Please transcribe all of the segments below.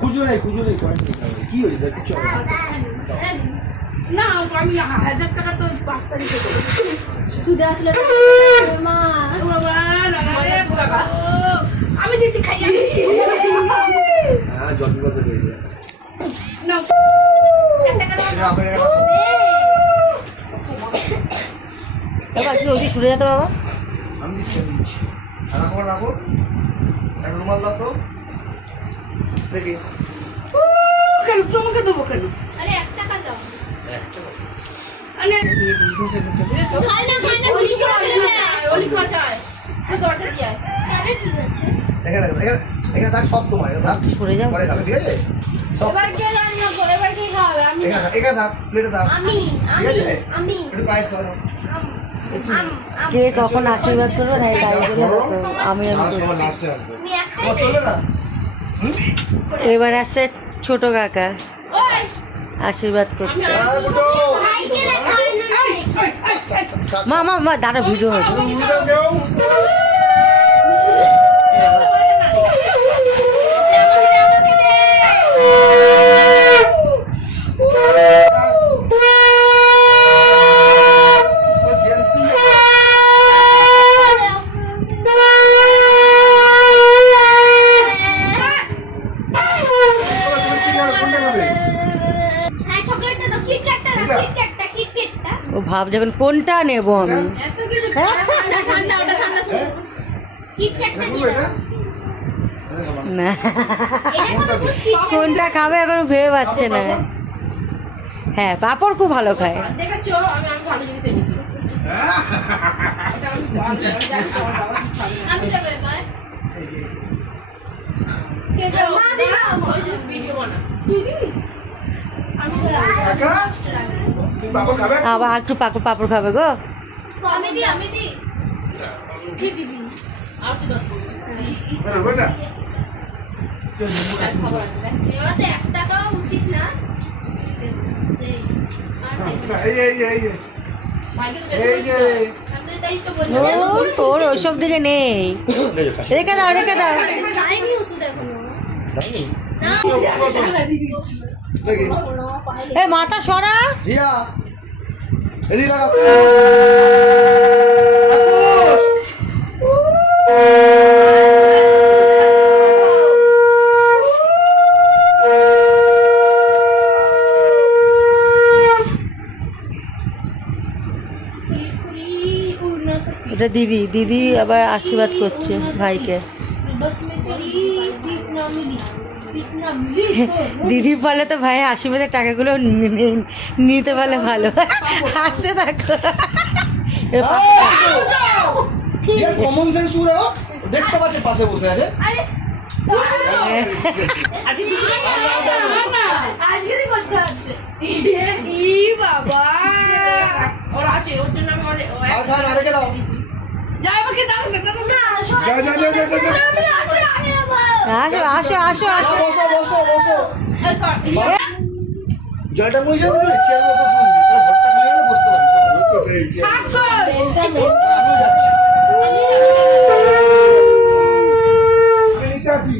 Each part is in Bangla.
খুঁজো নেই খুঁজো নেই পয়েন্ট কি হয়েছে? চল না। আমি হাজার টাকা তো পাঁচ তারিখে দেবো। সুদে আসলে আমি দিচ্ছি খাই হ্যাঁ জল বিবাদ হয়েছে না বাবা একটু ওদিকে সরে যেতে বাবা। আমি রাখো রাখো একটা রুমাল দাও তো। দেখি। কেন তোমাকে দেবো কেন আরে এক টাকা দাও। ঠিক আছে। সরে যাও। ঠিক এবার কে রান্না করে এবার কে খাবে? আমি এখানে থাক প্লেটে থাক আমি আমি আমি। একটু পায়েস খাও না। আম আম। কে কখন আশীর্বাদ করবে না তাই জন্য দেখো আমি চলবে না? এবার আছে ছোট কাকা। আশীর্বাদ করতে। থাক, মা মা মা দাঁড়া ভিডিও হচ্ছে বুটো কেউ ও জেন্সি তুমি কি করো কোনটা খাবে হ্যাঁ চকলেটটা দাও কিটক্যাটটা দাও কিটক্যাটটা কিটক্যাটটা ও ভাব যখন কোনটা নেব আমি? হ্যাঁ? না। কোনটা খাবে এখন ভেবে পাচ্ছে না। হ্যাঁ পাপড় খুব ভালো খায়। ভিডিও বানা আবার একটু পাপড় পাপড় খাবে গো। আমি দি আমি দি। কি দিবি তোর ওইসব দিকে নেই। রেখে দাও রেখে দাও। এ মাথা সরা। জিয়া এদিকে লাগা এটা দিদি দিদি আবার আশীর্বাদ করছে ভাইকে। দিদি বলে তো ভাই আশীর্বাদের টাকাগুলো নিতে বলে ভালো। হাসতে থাকো। দেখতে পাচ্ছে পাশে বসে আছে। আসো আসো আসো আসো। বসো বসো বসো এই, sorry। জয়টা মহিষা দিবি চেয়ারের উপর ফুল দিবি ঘরটা খালি হলে বসতে পারবি সবাই। যাচ্ছি আমি নিচে আছি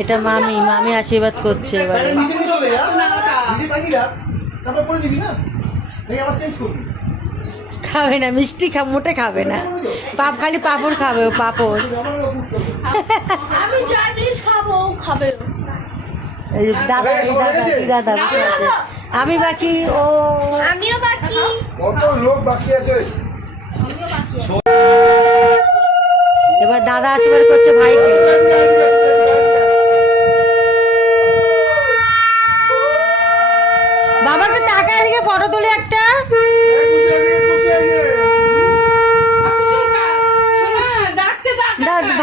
এটা মামি মামি আশীর্বাদ করছে এবারে। নিচে হবে তারপর পরে না? খাবে না মিষ্টি খা মোটে খাবে না। পাপ খালি পাপড় খাবে ও পাপড়। আমি যা জিনিস খাব ও খাবে। এই দাদা এই দাদা এই দাদা আমি বাকি ও। আমিও বাকি। কত লোক বাকি আছে? এবার দাদা আশীর্বাদ করছে ভাইকে। বাবাকে টাকা এদিকে ফটো তুলে একটা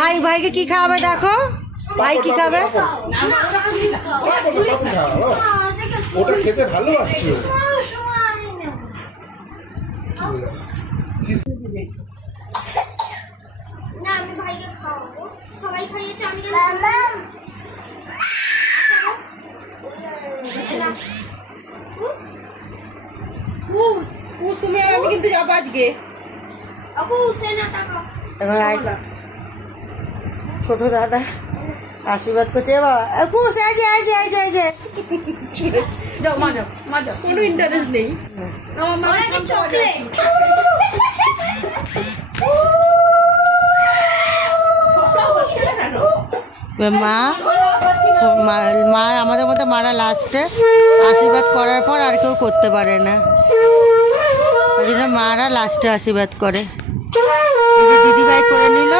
ভাই ভাইকে কি খাওয়াবে দেখো? ভাই কি খাবে? ওটা খেতে ভালোবাসছি কুস। তুমি আর আমি কিন্তু যাব আজকে। আকু সে না টাকা। এখন আয়- ছোট দাদা আশীর্বাদ করছে। বাবা কুস এই যে এই যে এই যে এই যে। যাও মা যাও মা যাও। কোনো ইন্টারেস্ট নেই। আমার মা চকলেট মা আমাদের মধ্যে মারা লাস্টে আশীর্বাদ করার পর আর কেউ করতে পারে না। ওই জন্য মারা লাস্টে আশীর্বাদ করে। দিদিভাই করে নিল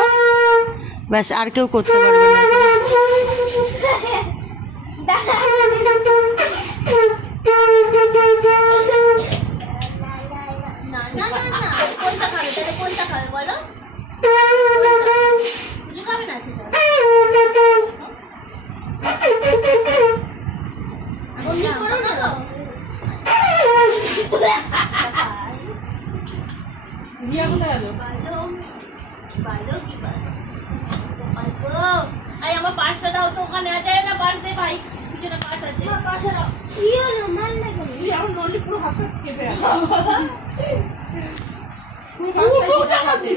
ব্যাস আর কেউ করতে পারবে না। ভালো কি ভালো কি ভালো অল্প আই আমার পার্সটা দাও তো ওখানে আছে। না পার্স দে ভাই পিছনে পার্স আছে। পার্স দাও। কি হলো মাল না কেন? তুই আমার নলি পুরো হাতে কেঁপে আছে পুরো চালাচ্ছি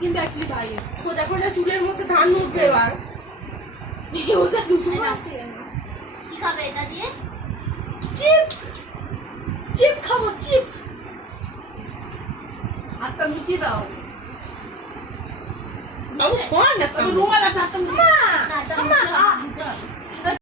কিন্তু অ্যাকচুয়ালি ভাই তো দেখো যে চুলের মধ্যে ধান উঠবে এবার। ওটা দুটো কি খাবে এটা দিয়ে? চিপ! চিপ খাব চিপ! হাতটা দাও রুমাল আছে হাতটা মুছিয়ে